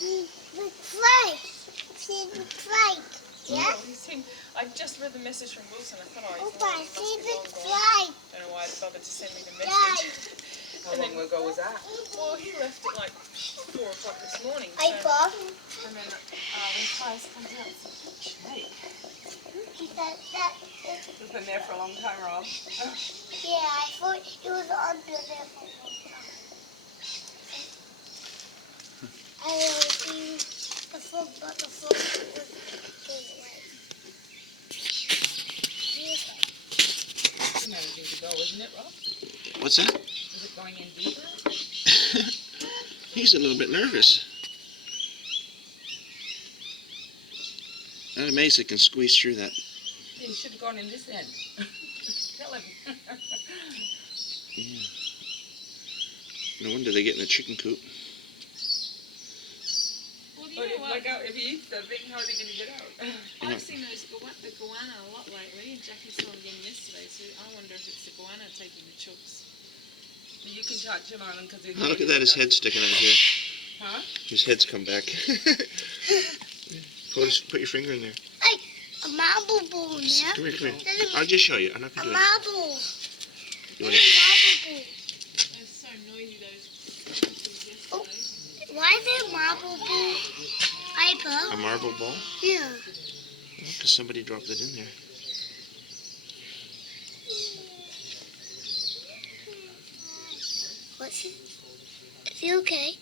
The flake. See the flake. Yeah? Oh, I just read the message from Wilson. I thought, Opa, he see must be the long gone. flake. Don't know why he bothered to send me the Dad. message. How long ago was that? Well, he left at like 4 o'clock this morning. I bought. And then when Tyus comes out, it's like, Jake. It's been there for a long time, Rob. Yeah, I thought it was under there for a long time. I see the frog, but the frog was away. It's managing to go, isn't it, Rob? What's that? Is it going in deeper? He's a little bit nervous. That Mesa can squeeze through that. Yeah, you should have gone in this end. Tell him. Yeah. No wonder they get in the chicken coop. Well, But if he eats the thing, how are they going to get out? I've seen the goanna a lot lately, and Jackie saw them again yesterday, so I wonder if it's the goanna taking the chooks. You can touch him on him because Oh, look at that, his head's sticking out here. Huh? His head's come back. Put your finger in there. Hey, a marble ball now. Come here. I'll just show you. I'm not A going to do it. marble. You A want to... marble ball. They're so noisy, those yesterday. Oh, why is there a marble ball? A marble ball? Yeah. Because somebody dropped it in there. What's it? Is he okay?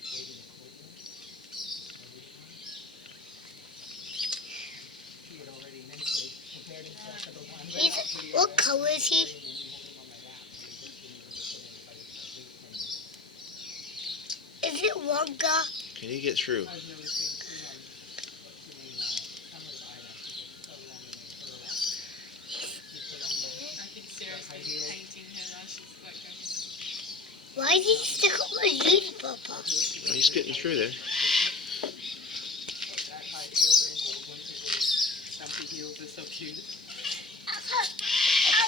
What color is he? Is it Wonka? Can he get through? I think Sarah's been painting her lashes like Why did he stick up my leaves, Papa? Oh, he's getting through there. Stumpy heels are so cute. A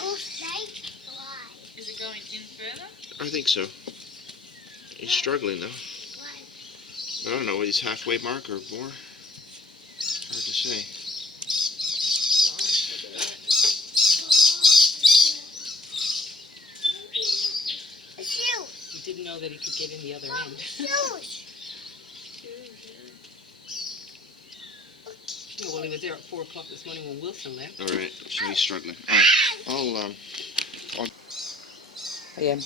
cool snake? Why? Is it going in further? I think so. He's struggling though. Why? I don't know, he's halfway mark or more. Hard to say. It's you. You didn't know that he could get in the other end. Shoes. Yeah, well, he was there at 4 o'clock this morning when Wilson left. All right, so he's struggling. All right, I'll Yeah.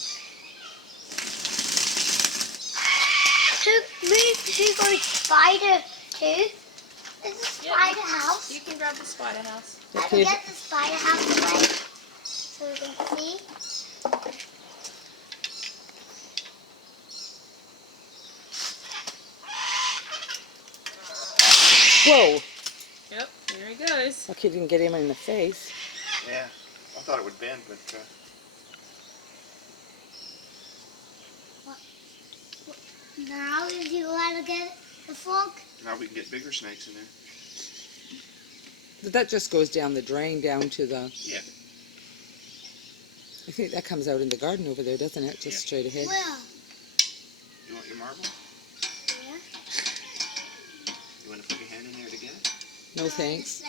Who goes spider too? Is the spider house? You can grab the spider house. Let me get the spider house away so we can see. Whoa! Yep, here he goes. Lucky you didn't get him in the face. Yeah, I thought it would bend, but Now, if you want to get the frog, now we can get bigger snakes in there. But that just goes down the drain, down to the... Yeah. I think that comes out in the garden over there, doesn't it? Just Yeah. straight ahead. well, You want your marble? yeah. You want to put your hand in there to get it? No thanks.